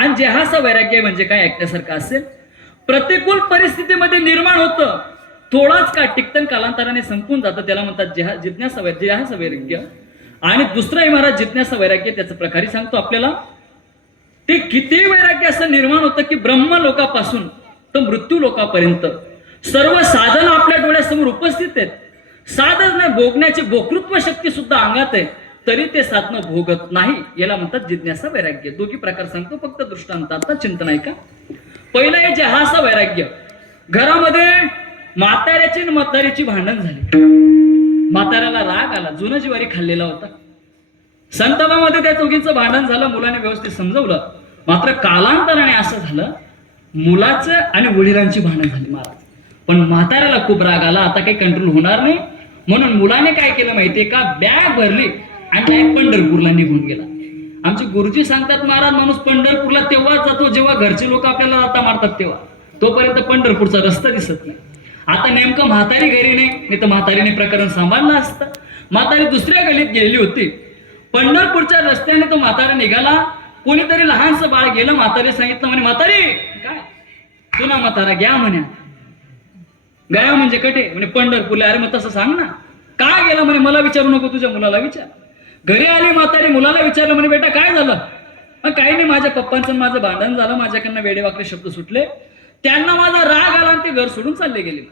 आणि जेहास वैराग्य म्हणजे काय ऐकण्यासारखं असेल. प्रतिकूल परिस्थितीमध्ये निर्माण होतं, थोडाच काळ टिकतं, कालांतराने संपून जातं, त्याला म्हणतात जेहास वैराग्य. आणि दुसराही महाराज जिज्ञासा वैराग्य त्याचं प्रकारे सांगतो आपल्याला. ते किती वैराग्य असं निर्माण होतं की ब्रह्म लोकापासून तर मृत्यू लोकापर्यंत सर्व साधन आपल्या डोळ्यासमोर उपस्थित आहेत. साधन भोगण्याची भोक्तृत्व शक्ती सुद्धा अंगात आहे, तरी ते साधन भोगत नाही, याला म्हणतात जिज्ञासा वैराग्य. दोघी प्रकार सांगतो, फक्त दृष्टांताचा चिंतन आहे का. पहिलं हे जेहास वैराग्य. घरामध्ये म्हाताऱ्याची आणि म्हातारीची भांडण झाली. म्हाताऱ्याला राग आला, जुनं जिवारी खाल्लेला होता. संतापामध्ये त्या दोघींचं भांडण झालं, मुलाने व्यवस्थित समजवलं. मात्र कालांतराने असं झालं, मुलाचं आणि वडिलांची भांडण झाली महाराज. पण म्हाताऱ्याला खूप राग आला, आता काही कंट्रोल होणार नाही, म्हणून मुलाने काय केलं माहितीये का, बॅग भरली आणि डायरेक्ट पंढरपूरला निघून गेला. आमचे गुरुजी सांगतात महाराज, माणूस पंढरपूरला तेव्हा जातो जेव्हा घरचे लोक आपल्याला जाता मारतात, तेव्हा तोपर्यंत पंढरपूरचा रस्ता दिसत नाही. आता नेमकं म्हातारी घरी नाही तर म्हातारीने प्रकरण सांभाळलं असतं. म्हातारी दुसऱ्या गलीत गेलेली होती. पंढरपूरच्या रस्त्याने तो म्हातारा निघाला. कोणीतरी लहानसं बाळ गेलं, म्हातारी सांगितलं म्हणे, म्हातारी काय तुला म्हातारा घ्या म्हणे. गाया म्हणजे कटे म्हणे पंढरपूरला. अरे मग तसं सांग ना, काय गेला म्हणे, मला विचारू नको, तुझ्या मुलाला विचार. घरी आली म्हातारी, मुलाला विचारलं म्हणे, बेटा काय झालं. काही नाही, माझ्या पप्पांचं माझं भांडण झालं, माझ्याकडनं वेडेवाकडे शब्द सुटले, त्यांना माझा राग आला आणि ते घर सोडून चालले गेले.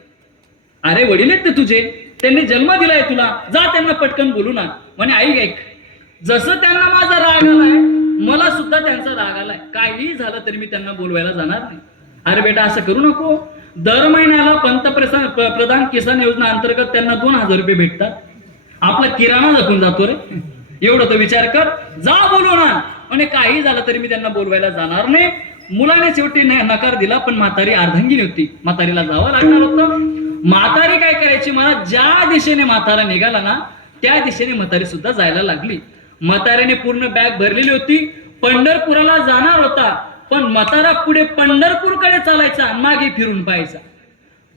अरे वडील आहेत ते तुझे, त्यांनी जन्म दिलाय तुला, जा त्यांना पटकन बोलू ना. म्हणे आई ऐक, जसं त्यांना माझा राग आलाय, मला सुद्धा त्यांचा राग आलाय, काही झालं तरी मी त्यांना बोलवायला जाणार नाही. अरे बेटा असं करू नको, दर महिन्याला पंतप्रधान किसान योजना अंतर्गत त्यांना 2000 रुपये भेटतात, आपला किराणा जपून जातो रे, एवढं तर विचार कर, जा बोलू ना. म्हणे काही झालं तरी मी त्यांना बोलवायला जाणार नाही. मुलाने शेवटी नकार दिला, पण म्हातारी अर्धांगिनी होती, म्हातारीला जावं लागणार होतं. म्हातारी काय करायची, मला ज्या दिशेने म्हातारा निघाला ना, त्या दिशेने म्हातारी सुद्धा जायला लागली. म्हाताऱ्याने पूर्ण बॅग भरलेली होती, पंढरपुराला जाणार होता, पण म्हातारा पुढे पंढरपूरकडे चालायचा आणि मागे फिरून पाहायचा,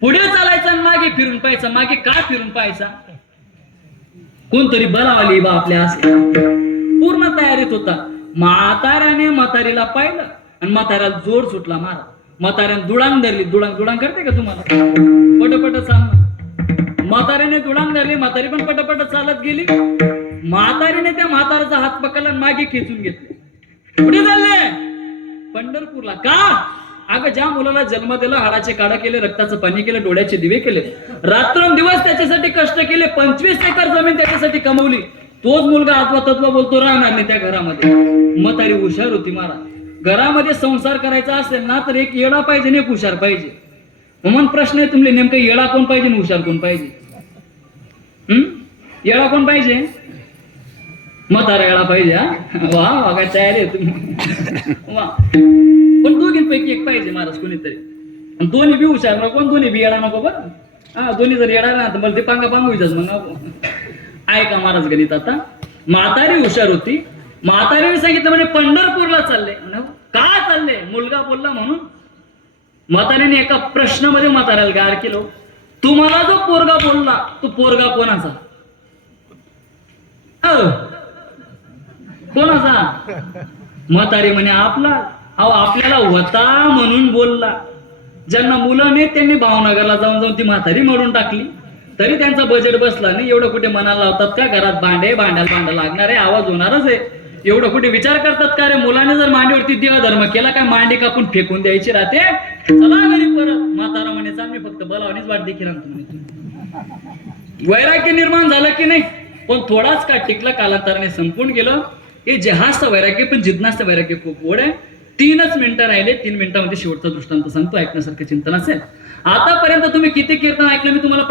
पुढे चालायचा आणि मागे फिरून पाहायचा. मागे का फिरून पाहायचा, कोणतरी बलावली बा आपल्या, असे पूर्ण तयारीत होता. म्हाताऱ्याने म्हातारीला पाहिलं आणि म्हाताऱ्याला जोर सुटला महाराज. म्हाताऱ्याने दुडांग धरली, दुडांग करते का तुम्हाला, पटपट चालणं. म्हाताऱ्याने दुडांग धरली, म्हातारी पण पटपट चालत गेली. म्हातारीने त्या म्हाताऱ्याचा हात पकडला आणि मागे खेचून घेतले. पुढे चालले पंढरपूरला. का, अगं ज्या मुलाला जन्म दिला, हाडाचे काढा केले, रक्ताचं पाणी केलं, डोळ्याचे दिवे केले, रात्रंदिवस त्याच्यासाठी कष्ट केले, 25 एकर जमीन त्याच्यासाठी कमवली, तोच मुलगा आत्वा तत्व बोलतो राहणार नाही त्या घरामध्ये. म्हातारी हुशार होती महाराज. घरामध्ये संसार करायचा असेल ना, तर एक येडा पाहिजे आणि एक हुशार पाहिजे. मग प्रश्न आहे तुमले, नेमकं येडा कोण पाहिजे आणि हुशार कोण पाहिजे. येडा कोण पाहिजे, म्हातारा येडा पाहिजे. वा वा, काय तयारी आहे तुम्ही वा. पण दोघींपैकी एक पाहिजे महाराज कोणीतरी. दोन्ही बी हुशार नको, दोन्ही बी येडा नको बरं. हा, दोन्ही जर येडा ना तर मला ते पांगा पांगूच मग. ऐका महाराज गणित आता. म्हातारी हुशार होती. म्हातारीने सांगितलं म्हणे पंढरपूरला चालले. का चालले, मुलगा बोलला म्हणून. म्हातारीने एका प्रश्नामध्ये म्हाताऱ्याला गार केलं, तुम्हाला जो पोरगा बोलला तो पोरगा कोणाचा, कोणाचा. म्हातारी म्हणे आपला. अहो आपल्याला होता म्हणून बोलला. ज्यांना मुलं नाही त्यांनी भावनगरला जाऊन ती म्हातारी मरून टाकली, तरी त्यांचा बजेट बसला नाही. एवढं कुठे मनाला लावतात का, घरात भांड्याला लागणार आहे, आवाज होणारच आहे, एवढं कुठे विचार करतात का रे. मुलाने जर मांडीवरती देवधर्म केला, काय मांडी कापून फेकून द्यायची राहते, चला घरी परत. म्हातारा म्हणे चाल, मी फक्त बलावणीच वाट देखील. वैराग्य निर्माण झालं की नाही, पण थोडाच का टिकला, कालांतराने संपून गेलं. हे जेहास वैराग्य, पण जिज्ञासा वैराग्य खूप गोड आहे. 3च मिनिटं राहिले, 3 मिनिटांमध्ये शेवटचा दृष्टांत सांगतो, ऐकण्यासारखं चिंतन असेल. आतापर्यंत तुम्ही किती कीर्तन ऐकलं मी तुम्हाला